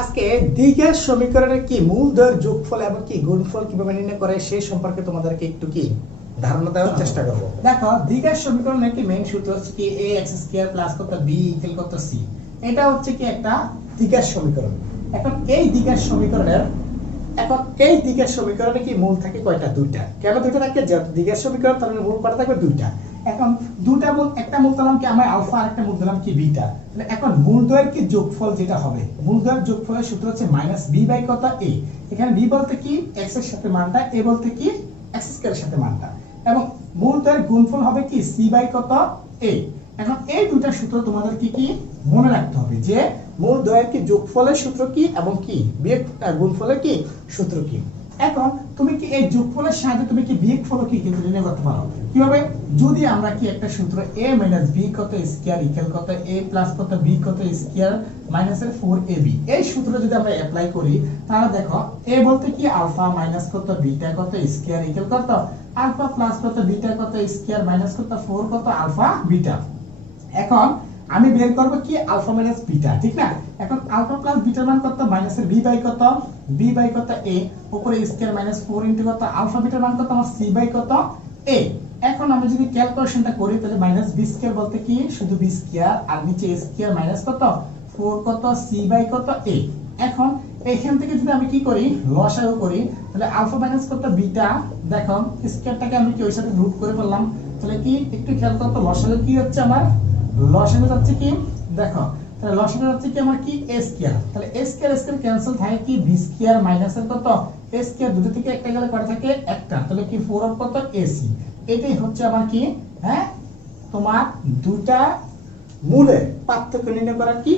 আজকে দ্বিঘাত সমীকরণের কি মূলদ্বয়ের যোগফল এবং কি গুণফল কিভাবে নির্ণয় করে সেই সম্পর্কে তোমাদেরকে একটু কি ধারণা দেওয়ার চেষ্টা করব। দেখো দ্বিঘাত সমীকরণের কি মেইন সূত্র হচ্ছে কি ax² প্লাস কত b ইকুয়াল কত c। এটা হচ্ছে কি একটা দ্বিঘাত সমীকরণ। এখন এই দ্বিঘাত সমীকরণে কি মূল থাকে কয়টা? দুইটা। কেন দুইটা থাকে? দ্বিঘাত সমীকরণ তার মূল কয়টা থাকবে? দুইটা। এখন দুটা মূল, একটা মূল দিলাম কি আমরা আলফা আর একটা মূল দিলাম কি বিটা। তাহলে এখন মূলদ্বয়ের কি যোগফল যেটা হবে, মূলদ্বয়ের যোগফলের সূত্র হচ্ছে -b বাই কত a। এখানে b বলতে কি x এর সাথে মানটা, a বলতে কি x² এর সাথে মানটা, এবং মূলদ্বয়ের গুণফল হবে কি c বাই কত a। এখন এই দুটা সূত্র তোমাদের কি মনে রাখতে হবে যে মূলদ্বয়ের কি যোগফলের সূত্র কি এবং কি বিয়োগ গুণফলের কি সূত্র কি। এখন তুমি কি এই যোগফলের সাহায্যে তুমি কি বিয়োগফল কি কিন্তু নির্ণয় করতে পারো। কিভাবে? যদি আমরা কি একটা সূত্র a - b কত স্কয়ার ইকুয়াল কত a প্লাস কত b কত স্কয়ার মাইনাস 4ab, এই সূত্র যদি আমরা অ্যাপ্লাই করি তাহলে দেখো a বলতে কি আলফা মাইনাস কত বিটা কত স্কয়ার ইকুয়াল কত আলফা প্লাস কত বিটা কত স্কয়ার মাইনাস কত 4 কত আলফা বিটা। এখন আমি বের করব কি আলফা মাইনাস বিটা, ঠিক না? এখন আলফা প্লাস বিটার মান কত? মাইনাসের b বাই কত a উপরে স্কয়ার মাইনাস 4 ইনটু কত আলফা বিটার মান কত আমার c বাই কত a। এখন আমি যদি ক্যালকুলেশনটা করি তাহলে মাইনাস b স্কয়ার বলতে কি শুধু b স্কয়ার আর নিচে স্কয়ার মাইনাস কত 4 কত c বাই কত a। এখন এখান থেকে যদি আমি কি করি লসাগু করি তাহলে আলফা মাইনাস কত বিটা, দেখো স্কয়ারটাকে আমি কি ওই সাথে রুট করে ফেললাম, তাহলে কি একটু খেয়াল করো তো লসাগু কি হচ্ছে আমার, লসাগু যাচ্ছে কি দেখো, তাহলে লসাগু যাচ্ছে কি আমার কি a স্কয়ার, তাহলে a স্কয়ার ক্যান্সেল থাকে কি b স্কয়ার মাইনাস এর কত a স্কয়ার, দুটো থেকে একটা গেলে কত থাকে একটা, তাহলে কি 4 অফ কত ac। এটাই হচ্ছে আমার কি তোমার দুটা মূলের পার্থক্য নির্ণয় করা কি